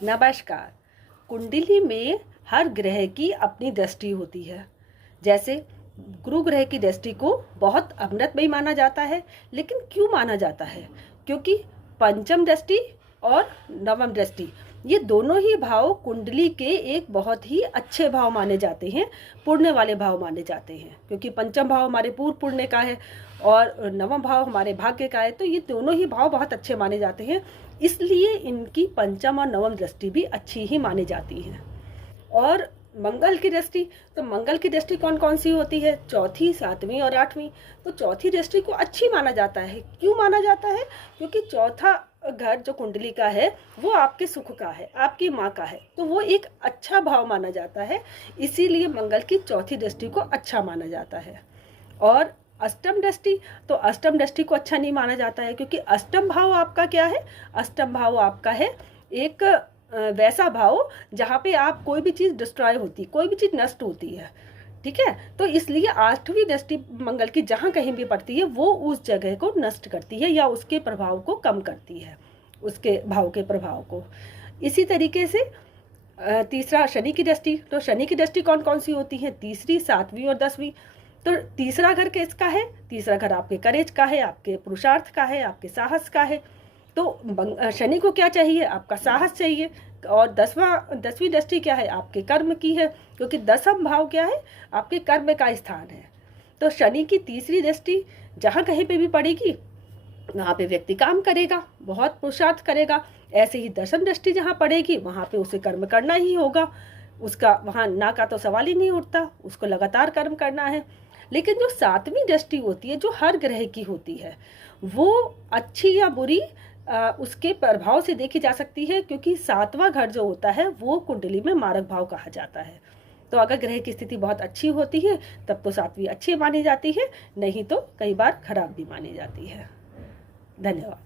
नमस्कार। कुंडली में हर ग्रह की अपनी दृष्टि होती है। जैसे गुरु ग्रह की दृष्टि को बहुत अमृतमयी माना जाता है। लेकिन क्यों माना जाता है? क्योंकि पंचम दृष्टि और नवम दृष्टि, ये दोनों ही भाव कुंडली के एक बहुत ही अच्छे भाव माने जाते हैं, पुण्य वाले भाव माने जाते हैं। क्योंकि पंचम भाव हमारे पूर्व पुण्य का है और नवम भाव हमारे भाग्य का है, तो ये दोनों ही भाव बहुत अच्छे माने जाते हैं। इसलिए इनकी पंचम और नवम दृष्टि भी अच्छी ही मानी जाती है। और मंगल की दृष्टि, तो मंगल की दृष्टि कौन कौन सी होती है? चौथी, सातवीं और आठवीं। तो चौथी दृष्टि को अच्छी माना जाता है। क्यों माना जाता है? क्योंकि चौथा घर जो कुंडली का है वो आपके सुख का है, आपकी माँ का है, तो वो एक अच्छा भाव माना जाता है। इसीलिए मंगल की चौथी दृष्टि को अच्छा माना जाता है। और अष्टम दृष्टि, तो अष्टम दृष्टि को अच्छा नहीं माना जाता है, क्योंकि अष्टम भाव आपका क्या है? अष्टम भाव आपका है एक वैसा भाव जहाँ पे आप कोई भी चीज़ डिस्ट्रॉय होती, कोई भी चीज़ नष्ट होती है। ठीक है, तो इसलिए आठवीं दृष्टि मंगल की जहाँ कहीं भी पड़ती है वो उस जगह को नष्ट करती है या उसके प्रभाव को कम करती है, उसके भाव के प्रभाव को। इसी तरीके से तीसरा शनि की दृष्टि, तो शनि की दृष्टि कौन कौन सी होती है? तीसरी, सातवीं और 10वीं। तो तीसरा घर किसका है? तीसरा घर आपके करेज का है, आपके पुरुषार्थ का है, आपके साहस का है। तो शनि को क्या चाहिए? आपका साहस चाहिए। और 10वीं दृष्टि क्या है? आपके कर्म की है, क्योंकि 10वां भाव क्या है? आपके कर्म का स्थान है। तो शनि की तीसरी दृष्टि जहाँ कहीं पे भी पड़ेगी वहाँ पे व्यक्ति काम करेगा, बहुत पुरुषार्थ करेगा। ऐसे ही 10वीं दृष्टि जहाँ पड़ेगी वहाँ पे उसे कर्म करना ही होगा, उसका वहाँ ना का तो सवाल ही नहीं उठता, उसको लगातार कर्म करना है। लेकिन जो 7वीं दृष्टि होती है, जो हर ग्रह की होती है, वो अच्छी या बुरी उसके प्रभाव से देखी जा सकती है, क्योंकि 7वां घर जो होता है वो कुंडली में मारक भाव कहा जाता है। तो अगर ग्रह की स्थिति बहुत अच्छी होती है तब तो 7वीं अच्छी मानी जाती है, नहीं तो कई बार खराब भी मानी जाती है। धन्यवाद।